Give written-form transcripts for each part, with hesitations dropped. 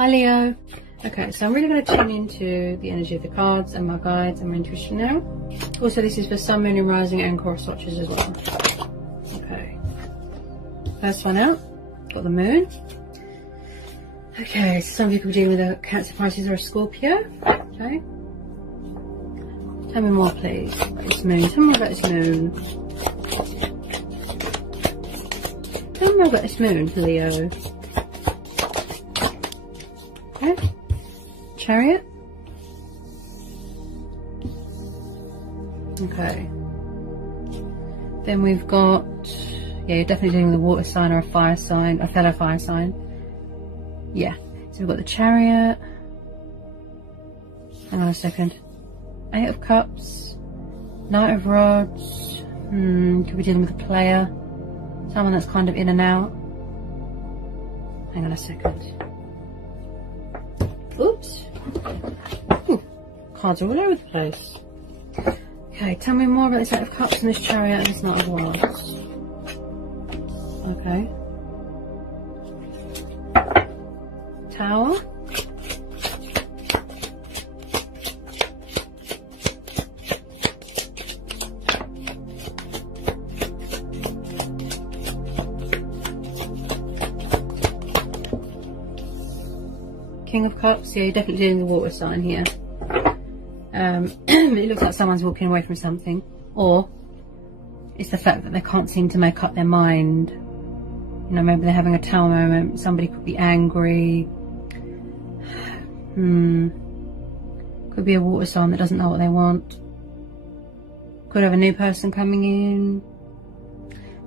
Hi Leo. Okay, so I'm really going to tune into the energy of the cards and my guides and my intuition now. Also, this is for Sun, Moon, and Rising and Cross Watchers as well. Okay. First one out. Got the Moon. Okay, so some people are dealing with a Cancer, Pisces, or a Scorpio. Okay. Tell me more, please, about this Moon. Tell me more about this Moon. Tell me more about this Moon, Leo. Okay. Chariot. Okay. Then we've got, yeah, you're definitely dealing with a water sign or a fire sign, a fellow fire sign. Yeah. So we've got the Chariot. Hang on a second. 8 of Cups. Knight of Rods. Could be dealing with a player. Someone that's kind of in and out. Hang on a second. Oops. Ooh, cards are all over the place. Okay, tell me more about this 8 of Cups and this Chariot and this Knight of Wands. Okay. Tower. King of Cups. Yeah, you're definitely doing the water sign here. It looks like someone's walking away from something, or it's the fact that they can't seem to make up their mind. You know, maybe they're having a tower moment. Somebody could be angry. Could be a water sign that doesn't know what they want. Could have a new person coming in.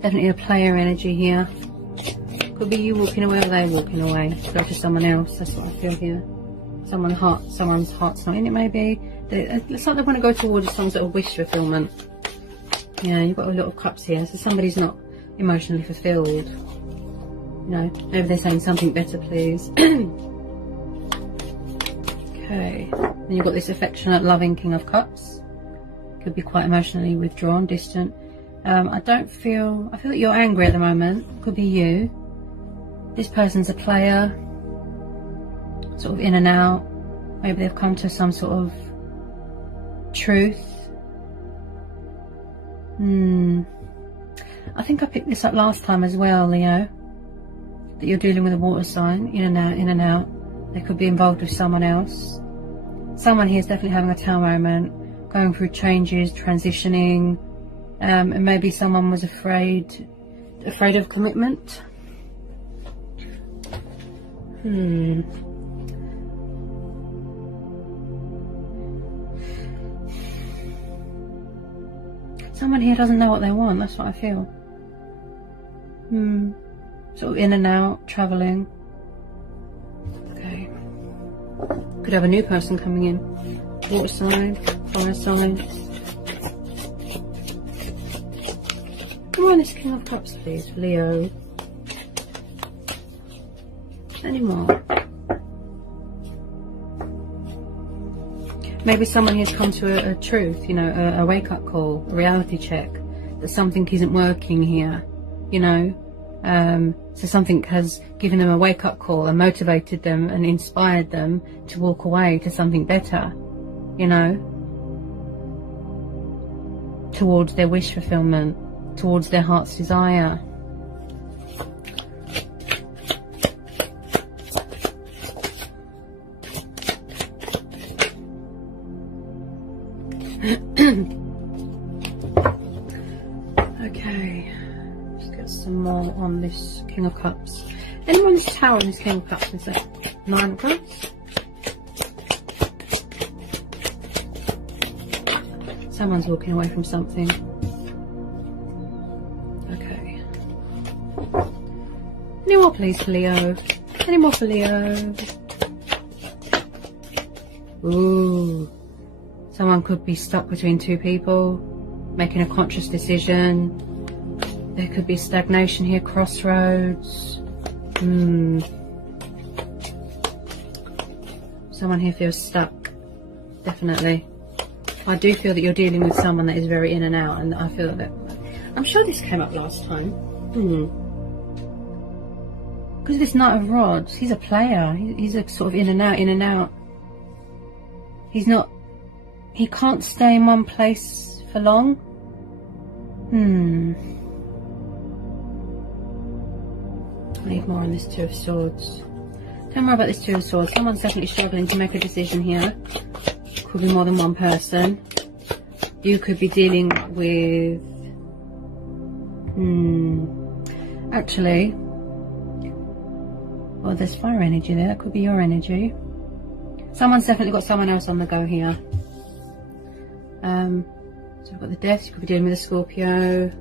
Definitely a player energy here. Could be you walking away or they walking away. Go to someone else. That's what I feel here. Someone's heart's not in it, maybe. It's like they want to go towards some sort of wish fulfillment. Yeah, you've got a lot of cups here. So somebody's not emotionally fulfilled. You know, maybe they're saying something better, please. Okay. Then you've got this affectionate, loving King of Cups. Could be quite emotionally withdrawn, distant. I feel that you're angry at the moment. Could be you. This person's a player, sort of in and out. Maybe they've come to some sort of truth. I think I picked this up last time as well, Leo, that you're dealing with a water sign, in and out, in and out. They could be involved with someone else. Someone here is definitely having a tower moment, going through changes, transitioning, and maybe someone was afraid of commitment. Someone here doesn't know what they want, that's what I feel. Sort of in and out, travelling. Okay. Could have a new person coming in. Water sign, fire sign. Come on, this King of Cups, please, Leo. Any more? Maybe someone has come to a truth, you know, a wake-up call, a reality check, that something isn't working here, you know. So something has given them a wake-up call and motivated them and inspired them to walk away to something better, you know, towards their wish fulfillment, towards their heart's desire. Okay, let's get some more on this King of Cups. Anyone's tower in this King of Cups is that 9 of Cups? Someone's walking away from something. Okay. Any more, please, for Leo? Any more for Leo? Ooh. Someone could be stuck between two people, making a conscious decision. There could be stagnation here, crossroads. Someone here feels stuck, definitely. I do feel that you're dealing with someone that is very in and out, and I feel that... I'm sure this came up last time. Because of this Knight of Rods, he's a player. He's a sort of in and out, in and out. He's not, he can't stay in one place for long. I need more on this Two of Swords. Tell me more about this Two of Swords. Someone's definitely struggling to make a decision here. Could be more than one person. You could be dealing with... Actually... Well, there's fire energy there. That could be your energy. Someone's definitely got someone else on the go here. So we've got the Death. You could be dealing with a Scorpio.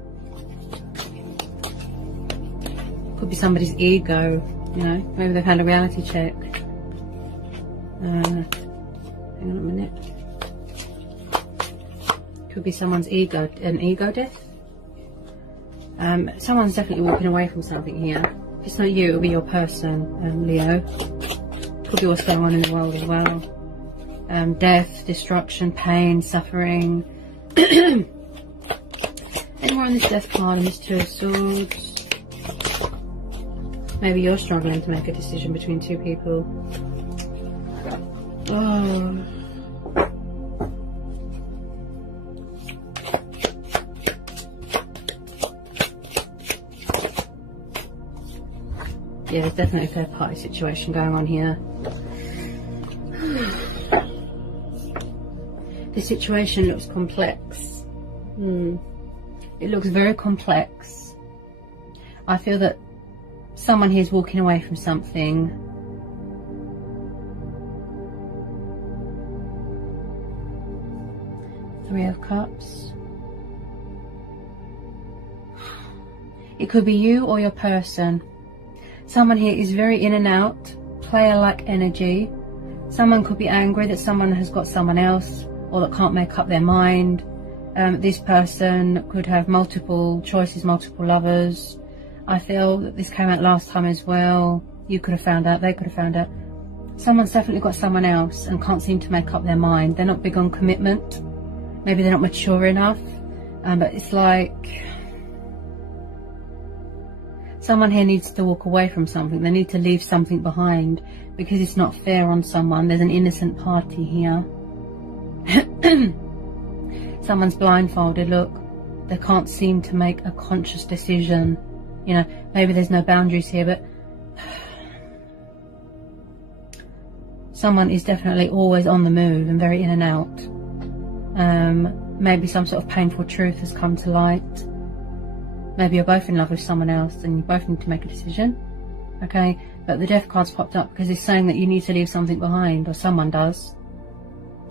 Could be somebody's ego, you know. Maybe they've had a reality check. Hang on a minute. Could be someone's ego, an ego death. Someone's definitely walking away from something here. If it's not you, it'll be your person, Leo. Could be what's going on in the world as well. Death, destruction, pain, suffering. Any more on this Death card and this Two of Swords? Maybe you're struggling to make a decision between two people. Oh. Yeah, there's definitely a third party situation going on here. The situation looks complex. It looks very complex. I feel that someone here is walking away from something. Three of Cups. It could be you or your person. Someone here is very in and out, player-like energy. Someone could be angry that someone has got someone else or that can't make up their mind. This person could have multiple choices, multiple lovers. I feel that this came out last time as well. You could have found out, they could have found out. Someone's definitely got someone else and can't seem to make up their mind. They're not big on commitment. Maybe they're not mature enough. But it's like... someone here needs to walk away from something. They need to leave something behind because it's not fair on someone. There's an innocent party here. Someone's blindfolded, look. They can't seem to make a conscious decision. You know, maybe there's no boundaries here, but someone is definitely always on the move and very in and out. Maybe some sort of painful truth has come to light. Maybe you're both in love with someone else and you both need to make a decision. Okay, but the Death card's popped up because it's saying that you need to leave something behind, or someone does.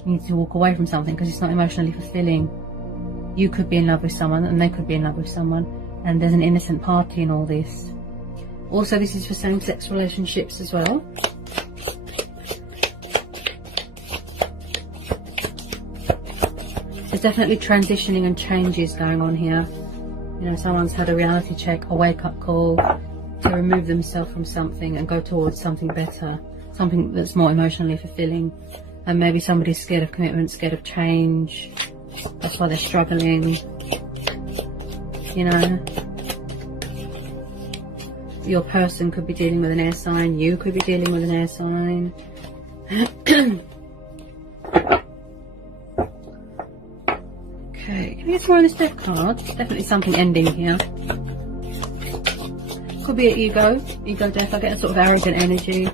You need to walk away from something because it's not emotionally fulfilling. You could be in love with someone and they could be in love with someone, and there's an innocent party in all this. Also, this is for same-sex relationships as well. There's definitely transitioning and changes going on here. You know, someone's had a reality check, a wake-up call to remove themselves from something and go towards something better, something that's more emotionally fulfilling. And maybe somebody's scared of commitment, scared of change. That's why they're struggling. You know, your person could be dealing with an air sign. You could be dealing with an air sign. Okay, can we get more on this Death card? Definitely something ending here. Could be an ego death. I get a sort of arrogant energy.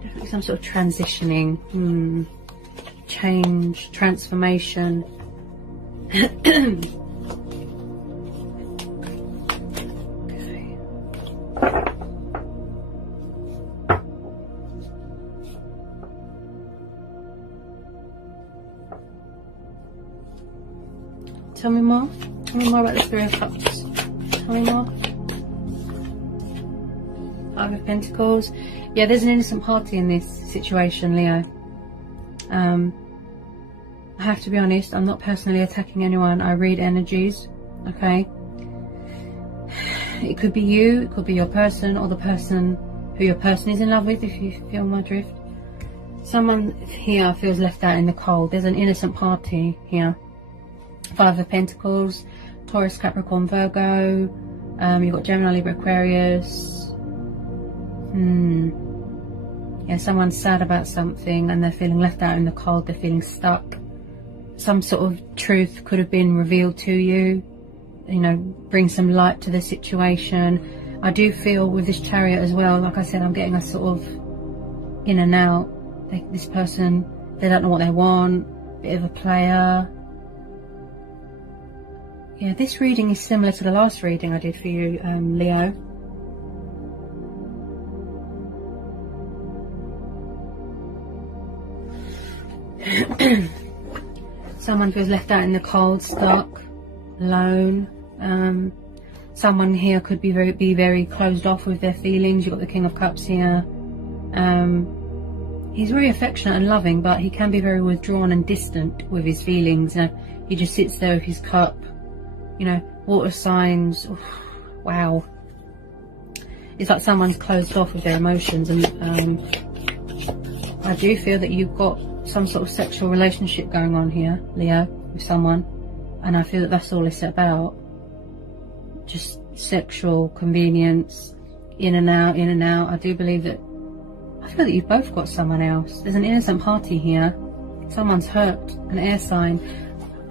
Definitely some sort of transitioning, change, transformation. Okay. Tell me more. Tell me more about the Three of Cups. Tell me more. Five of Pentacles. Yeah, there's an innocent party in this situation, Leo. I have to be honest, I'm not personally attacking anyone. I read energies, okay? It could be you, it could be your person, or the person who your person is in love with, if you feel my drift. Someone here feels left out in the cold. There's an innocent party here. Five of Pentacles, Taurus, Capricorn, Virgo. You've got Gemini, Libra, Aquarius. Yeah, someone's sad about something and they're feeling left out in the cold. They're feeling stuck. Some sort of truth could have been revealed to you. You know, bring some light to the situation. I do feel with this Chariot as well, like I said, I'm getting a sort of in and out. This person, they don't know what they want. Bit of a player. Yeah, this reading is similar to the last reading I did for you, Leo. Someone feels left out in the cold, stuck, alone. Someone here could be very closed off with their feelings. You've got the King of Cups here. He's very affectionate and loving, but he can be very withdrawn and distant with his feelings. He just sits there with his cup. You know, water signs. Oof, wow. It's like someone's closed off with their emotions, and I do feel that you've got some sort of sexual relationship going on here, Leo, with someone, and I feel that that's all it's about. Just sexual convenience, in and out, in and out. I do believe that, I feel that you've both got someone else. There's an innocent party here. Someone's hurt, an air sign.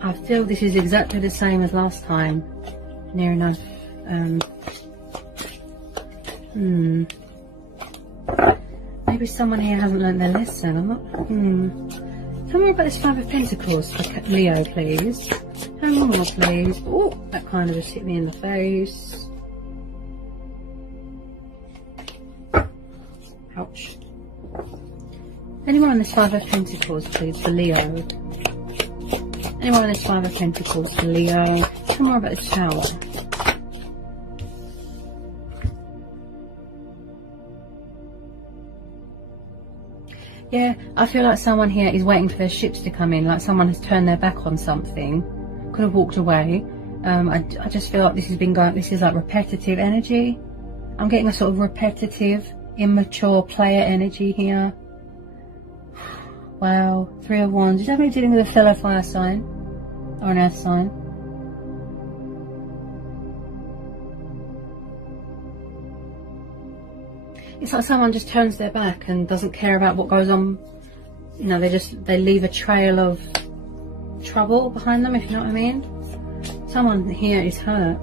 I feel this is exactly the same as last time. Near enough. Maybe someone here hasn't learned their lesson. I'm not. Tell me about this Five of Pentacles for Leo, please. Tell me more, please. Oh, that kind of just hit me in the face. Ouch. Anyone on this Five of Pentacles, please, for Leo? Anyone on this Five of Pentacles for Leo? Tell me more about this Tower. Yeah, I feel like someone here is waiting for their ships to come in, like someone has turned their back on something, could have walked away. I just feel like this has been going, this is like repetitive energy. I'm getting a sort of repetitive, immature player energy here. Wow, Three of Wands. Is everybody dealing with a fellow fire sign or an earth sign? It's like someone just turns their back and doesn't care about what goes on. You know, they leave a trail of trouble behind them, if you know what I mean. Someone here is hurt.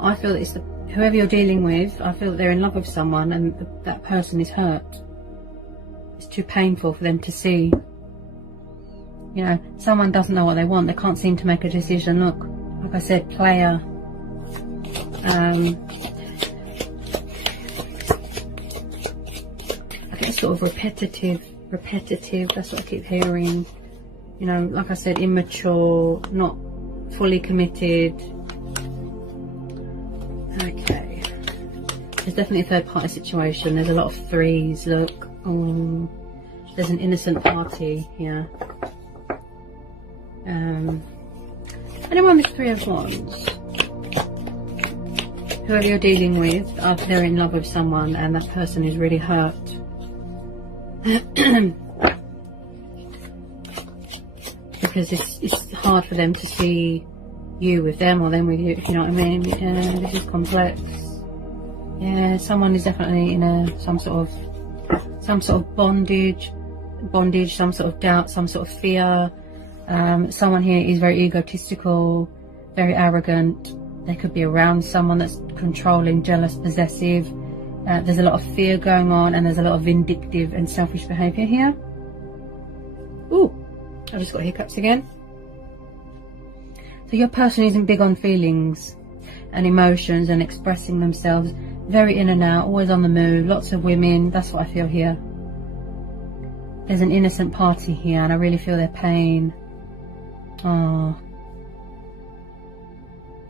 I feel that it's whoever you're dealing with, I feel that they're in love with someone and that person is hurt. It's too painful for them to see. You know, someone doesn't know what they want. They can't seem to make a decision. Look, like I said, player. Sort of repetitive, that's what I keep hearing. You know, like I said, immature, not fully committed. Okay, there's definitely a third party situation. There's a lot of threes. Look, there's an innocent party here. Anyone with Three of Wands, whoever you're dealing with, they're in love with someone and that person is really hurt. Because it's hard for them to see you with them or them with you, if you know what I mean. Yeah, this is complex. Yeah, someone is definitely in some sort of bondage, some sort of doubt, some sort of fear. Someone here is very egotistical, very arrogant. They could be around someone that's controlling, jealous, possessive. There's a lot of fear going on, and there's a lot of vindictive and selfish behaviour here. Ooh, I just got hiccups again. So your person isn't big on feelings and emotions and expressing themselves. Very in and out, always on the move, lots of women. That's what I feel here. There's an innocent party here, and I really feel their pain. Oh,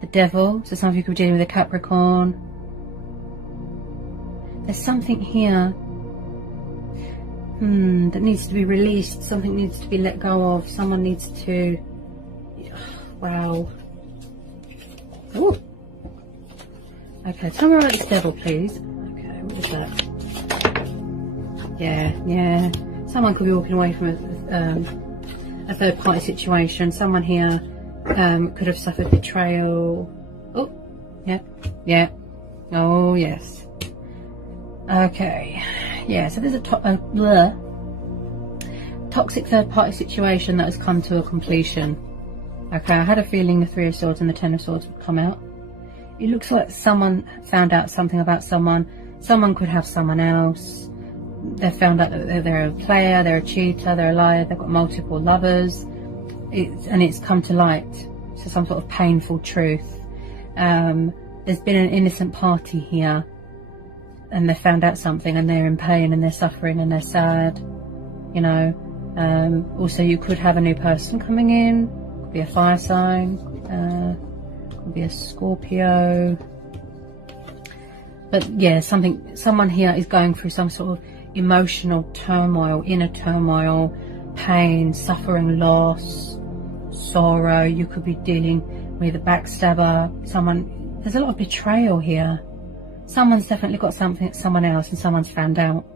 the Devil. So some of you could be dealing with a Capricorn. There's something here that needs to be released. Something needs to be let go of. Someone needs to... Wow. Ooh. Okay, tell me about this Devil, please. Okay, what is that? Yeah. Someone could be walking away from a third party situation. Someone here could have suffered betrayal. Oh, Yeah, yeah. Oh, yes. Okay. Yeah, so there's a toxic third-party situation that has come to a completion. Okay, I had a feeling the Three of Swords and the Ten of Swords would come out. It looks like someone found out something about someone. Someone could have someone else. They found out that they're a player, they're a cheater, they're a liar, they've got multiple lovers. And it's come to light. So some sort of painful truth. There's been an innocent party here. And they found out something and they're in pain and they're suffering and they're sad. You know. Also, you could have a new person coming in. Could be a fire sign. Could be a Scorpio. But yeah, someone here is going through some sort of emotional turmoil, inner turmoil, pain, suffering, loss, sorrow. You could be dealing with a backstabber. There's a lot of betrayal here. Someone's definitely got someone else, and someone's found out.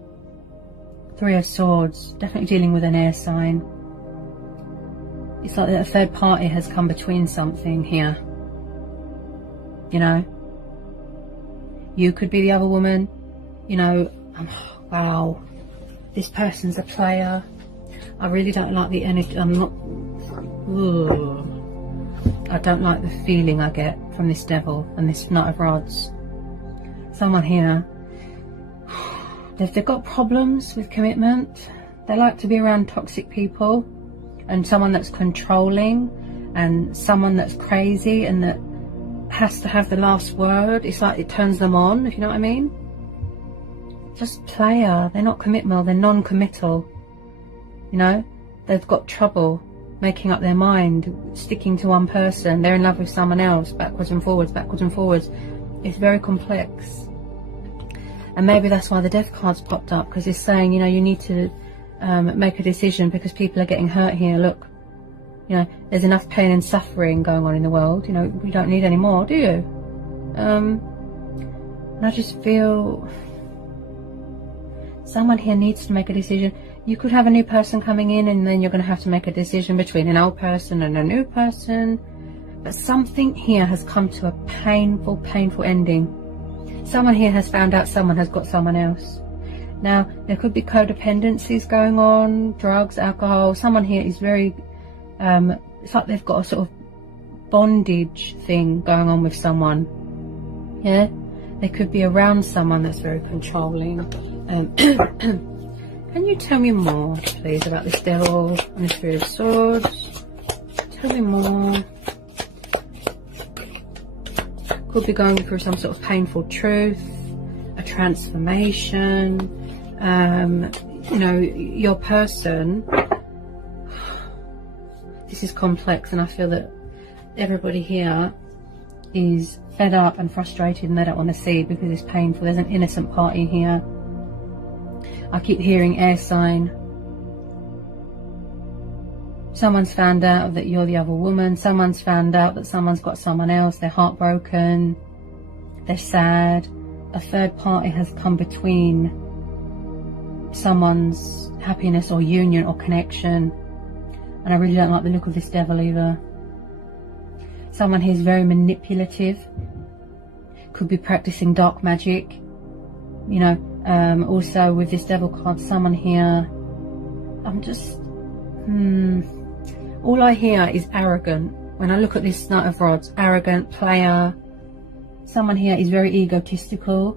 Three of Swords, definitely dealing with an air sign. It's like a third party has come between something here. You know? You could be the other woman. You know, wow, this person's a player. I really don't like the energy. I don't like the feeling I get from this Devil and this Knight of Rods. Someone here, they've got problems with commitment. They like to be around toxic people and someone that's controlling and someone that's crazy and that has to have the last word. It's like it turns them on, if you know what I mean. Just player. They're not committal, they're non-committal. You know, they've got trouble making up their mind, sticking to one person. They're in love with someone else, backwards and forwards, backwards and forwards. It's very complex. And maybe that's why the Death card's popped up, because it's saying, you know, you need to make a decision because people are getting hurt here. Look, you know, there's enough pain and suffering going on in the world. You know, we don't need any more, do you? And I just feel someone here needs to make a decision. You could have a new person coming in and then you're going to have to make a decision between an old person and a new person. But something here has come to a painful, painful ending. Someone here has found out someone has got someone else. Now, there could be codependencies going on, drugs, alcohol. Someone here is very, it's like they've got a sort of bondage thing going on with someone. Yeah? They could be around someone that's very controlling. Can you tell me more, please, about this Devil and the Three of Swords? Tell me more. Could be going through some sort of painful truth, a transformation. You know, your person. This is complex, and I feel that everybody here is fed up and frustrated, and they don't want to see it because it's painful. There's an innocent party here. I keep hearing air sign. Someone's found out that you're the other woman. Someone's found out that someone's got someone else. They're heartbroken. They're sad. A third party has come between someone's happiness or union or connection. And I really don't like the look of this Devil either. Someone here is very manipulative. Could be practicing dark magic. You know, also with this Devil card, someone here, I'm just, all I hear is arrogant. When I look at this Knight of Rods, arrogant, player. Someone here is very egotistical,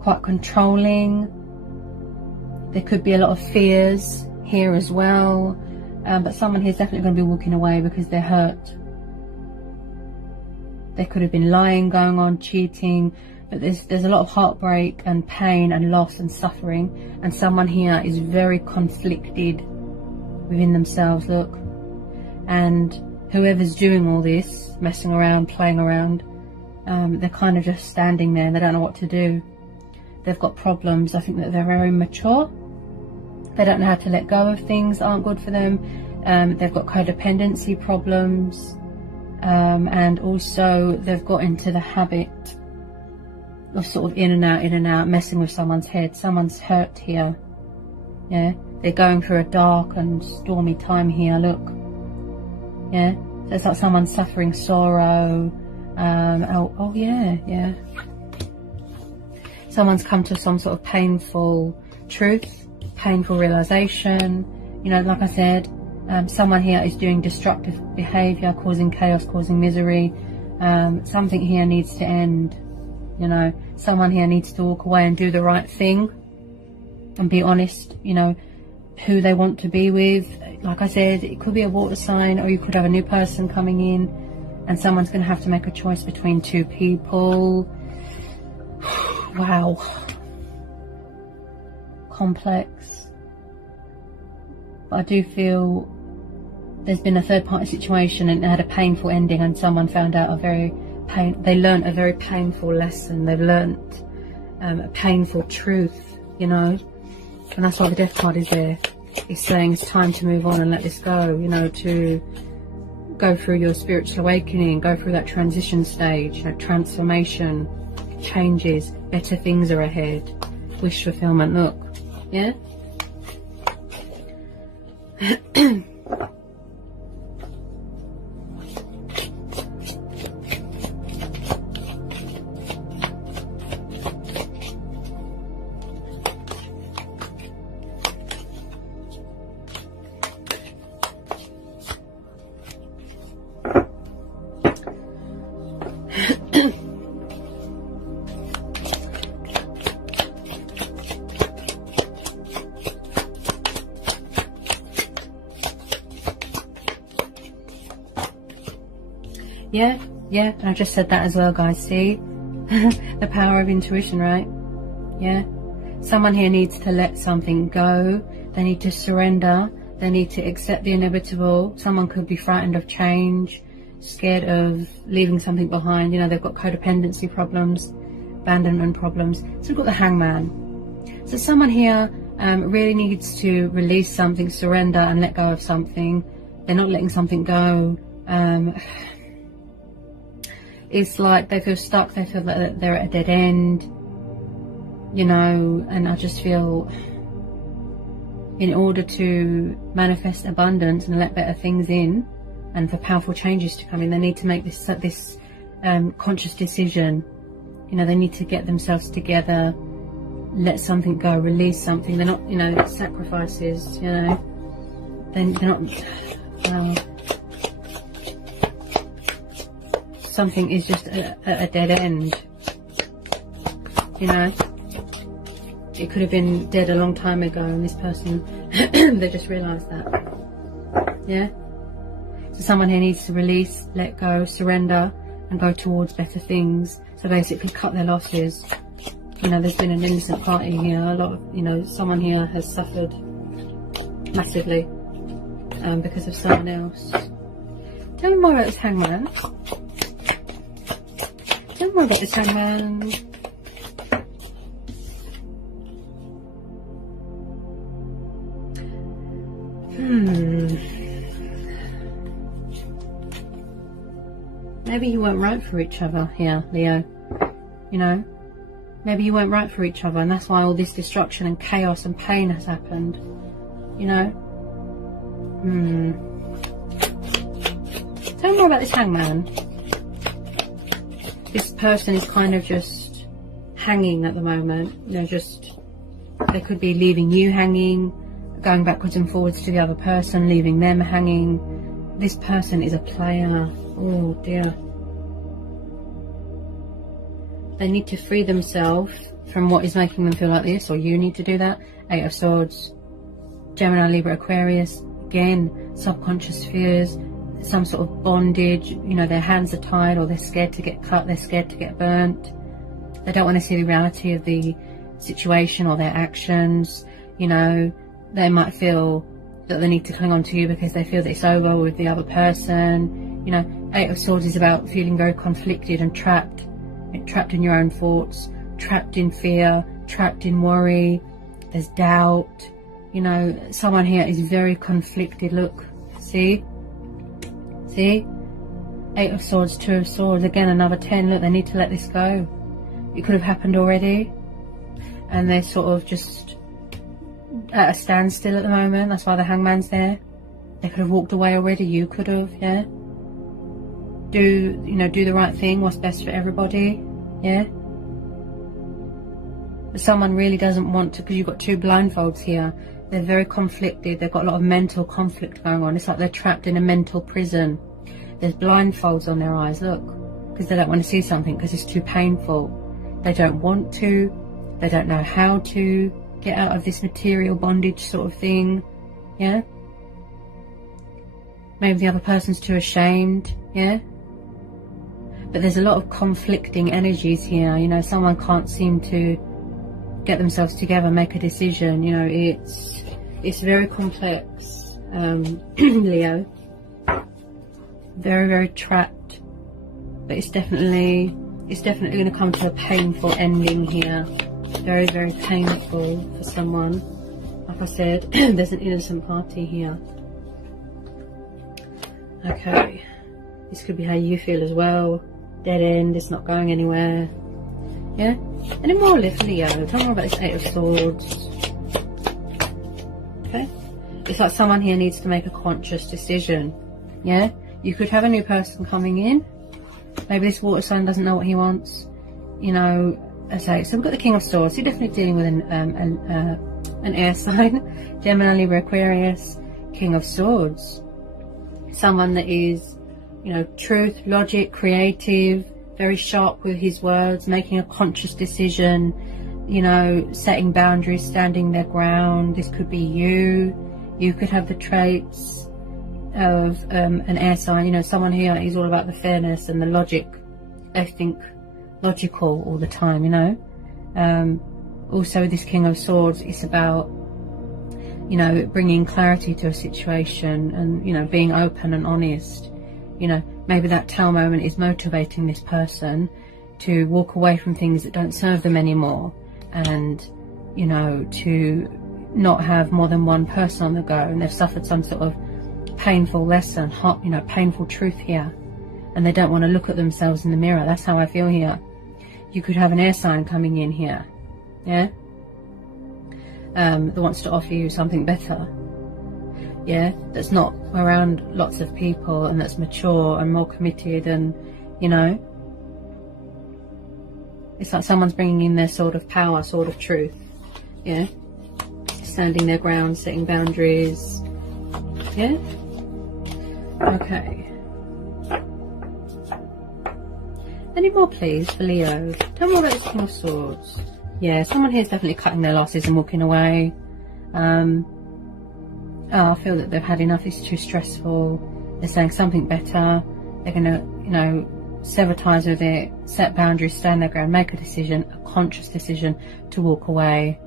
quite controlling. There could be a lot of fears here as well. But someone here is definitely going to be walking away because they're hurt. There could have been lying going on, cheating. But there's a lot of heartbreak and pain and loss and suffering. And someone here is very conflicted within themselves, look. And whoever's doing all this, messing around, playing around, they're kind of just standing there and they don't know what to do. They've got problems. I think that they're very immature. They don't know how to let go of things that aren't good for them. They've got codependency problems. And also they've got into the habit of sort of in and out, messing with someone's head. Someone's hurt here. Yeah, they're going through a dark and stormy time here, look. Yeah, so it's like someone's suffering sorrow, Oh yeah. Someone's come to some sort of painful truth, painful realization. You know, like I said, someone here is doing destructive behavior, causing chaos, causing misery. Something here needs to end. You know, someone here needs to walk away and do the right thing and be honest, you know, who they want to be with. Like I said, it could be a water sign, or you could have a new person coming in, and someone's going to have to make a choice between two people. Wow. Complex. But I do feel there's been a third party situation and it had a painful ending, and someone found out they learned a very painful lesson. They've learnt a painful truth, you know, and that's why the Death card is there. It's saying it's time to move on and let this go, you know, to go through your spiritual awakening, go through that transition stage, that transformation, changes, better things are ahead, wish fulfillment. Look, yeah. Yeah, and I just said that as well, guys. See? The power of intuition, right? Yeah. Someone here needs to let something go. They need to surrender. They need to accept the inevitable. Someone could be frightened of change, scared of leaving something behind. You know, they've got codependency problems, abandonment problems. So we've got the Hangman. So someone here really needs to release something, surrender and let go of something. They're not letting something go. It's like they feel stuck, they feel that they're at a dead end, you know, and I just feel in order to manifest abundance and let better things in, and for powerful changes to come in, they need to make this conscious decision. You know, they need to get themselves together, let something go, release something. They're not, you know, sacrifices, you know, they're not... something is just a dead end, you know. It could have been dead a long time ago, and this person they just realized that. Yeah. So someone here needs to release, let go, surrender and go towards better things. So basically cut their losses. You know, there's been an innocent party here. A lot of, you know, someone here has suffered massively because of someone else. Tell me more about this Hangman. Tell me more about this Hangman. Maybe you weren't right for each other here, Leo. You know, maybe you weren't right for each other, and that's why all this destruction and chaos and pain has happened. You know. Tell me more about this Hangman. This person is kind of just hanging at the moment. You know, just they could be leaving you hanging, going backwards and forwards to the other person, leaving them hanging. This person is a player. Oh dear. They need to free themselves from what is making them feel like this, or you need to do that. 8 of Swords, Gemini, Libra, Aquarius. Again, subconscious fears, some sort of bondage. You know, their hands are tied, or they're scared to get cut, they're scared to get burnt. They don't want to see the reality of the situation or their actions. You know, they might feel that they need to cling on to you because they feel that it's over with the other person. You know, 8 of Swords is about feeling very conflicted and trapped in your own thoughts, trapped in fear, trapped in worry. There's doubt. You know, someone here is very conflicted. Look, see? 8 of Swords, 2 of Swords, again another 10. Look, they need to let this go. It could have happened already, and they're sort of just at a standstill at the moment. That's why the Hangman's there. They could have walked away already. You could have, yeah. do, you know, do the right thing, what's best for everybody. Yeah. But someone really doesn't want to, because you've got two blindfolds here. They're very conflicted. They've got a lot of mental conflict going on. It's like they're trapped in a mental prison. There's blindfolds on their eyes, look, because they don't want to see something because it's too painful. They don't want to. They don't know how to get out of this material bondage sort of thing. Yeah. Maybe the other person's too ashamed. Yeah. But there's a lot of conflicting energies here. You know, someone can't seem to get themselves together, make a decision. You know, it's very complex, Leo. Very, very trapped. But it's definitely going to come to a painful ending here. Very, very painful for someone. Like I said, there's an innocent party here. Okay, this could be how you feel as well. Dead end, it's not going anywhere. Yeah? Any more, Leo? Tell me more about this Eight of Swords. Okay? It's like someone here needs to make a conscious decision. Yeah? You could have a new person coming in. Maybe this water sign doesn't know what he wants. You know, okay, so we've got the King of Swords. You're definitely dealing with an air sign. Gemini, Libra, Aquarius. King of Swords. Someone that is, you know, truth, logic, creative, very sharp with his words, making a conscious decision, you know, setting boundaries, standing their ground. This could be you. You could have the traits of an air sign. You know, someone here is all about the fairness and the logic. They think logical all the time, you know. Also, this King of Swords is about, you know, bringing clarity to a situation and, you know, being open and honest. You know, maybe that Tao moment is motivating this person to walk away from things that don't serve them anymore, and, you know, to not have more than one person on the go, and they've suffered some sort of painful lesson, you know, painful truth here, and they don't want to look at themselves in the mirror. That's how I feel here. You could have an air sign coming in here, yeah, that wants to offer you something better. Yeah, that's not around lots of people, and that's mature and more committed, and, you know, it's like someone's bringing in their sword of power, sword of truth. Yeah, standing their ground, setting boundaries. Yeah. Okay. Any more, please, for Leo? Tell me more about this King of Swords. Yeah, someone here is definitely cutting their losses and walking away. I feel that they've had enough. It's too stressful. They're saying something better. They're going to, you know, sever ties with it, set boundaries, stand their ground, make a decision, a conscious decision to walk away.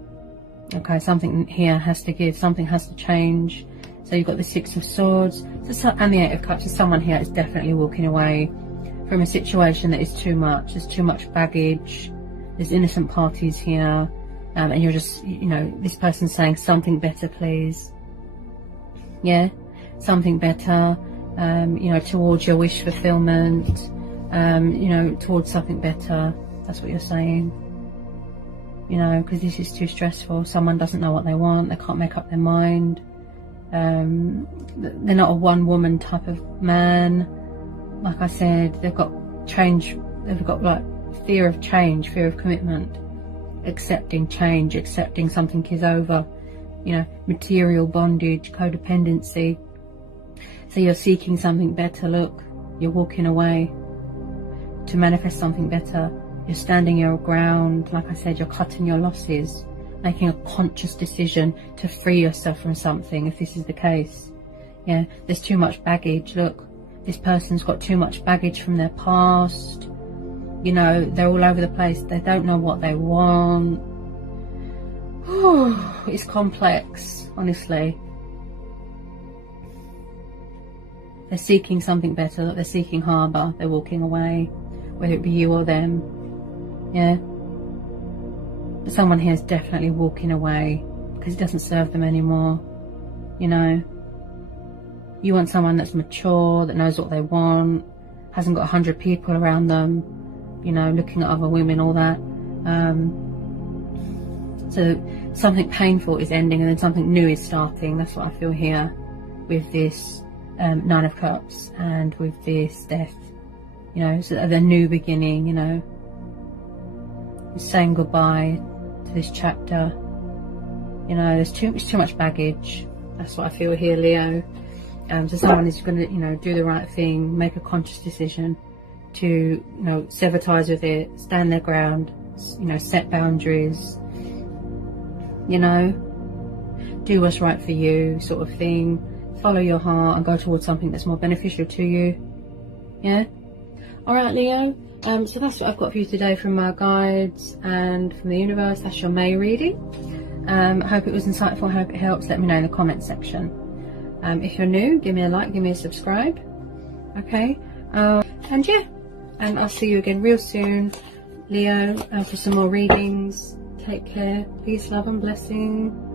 Okay, something here has to give, something has to change. So you've got the Six of Swords and the Eight of Cups. So someone here is definitely walking away from a situation that is too much. There's too much baggage. There's innocent parties here. And you're just, you know, this person's saying something better, please. Yeah, something better, you know, towards your wish fulfillment, you know, towards something better. That's what you're saying, you know, because this is too stressful. Someone doesn't know what they want. They can't make up their mind. They're not a one-woman type of man. Like I said, they've got change. They've got like fear of change, fear of commitment, accepting change, accepting something is over. You know, material bondage, codependency. So you're seeking something better. Look, you're walking away to manifest something better. You're standing your ground. Like I said, you're cutting your losses, making a conscious decision to free yourself from something, if this is the case. Yeah, there's too much baggage. Look, this person's got too much baggage from their past. You know, they're all over the place. They don't know what they want. It's complex, honestly. They're seeking something better. They're seeking harbour. They're walking away, whether it be you or them. Yeah. But someone here is definitely walking away because it doesn't serve them anymore. You know, you want someone that's mature, that knows what they want, hasn't got 100 people around them, you know, looking at other women, all that. So something painful is ending and then something new is starting. That's what I feel here with this Nine of Cups and with this Death. you know, it's the new beginning, you know. You're saying goodbye to this chapter. You know, it's too much baggage. That's what I feel here, Leo. So someone is going to, you know, do the right thing, make a conscious decision to, you know, sever ties with it, stand their ground, you know, set boundaries, you know, do what's right for you, sort of thing. Follow your heart and go towards something that's more beneficial to you. Yeah. All right, Leo. So that's what I've got for you today from my guides and from the universe. That's your May reading. I hope it was insightful. I hope it helps. Let me know in the comment section. If you're new, give me a like, give me a subscribe. Okay. And yeah, and I'll see you again real soon, Leo, for some more readings. Take care. Peace, love and blessing.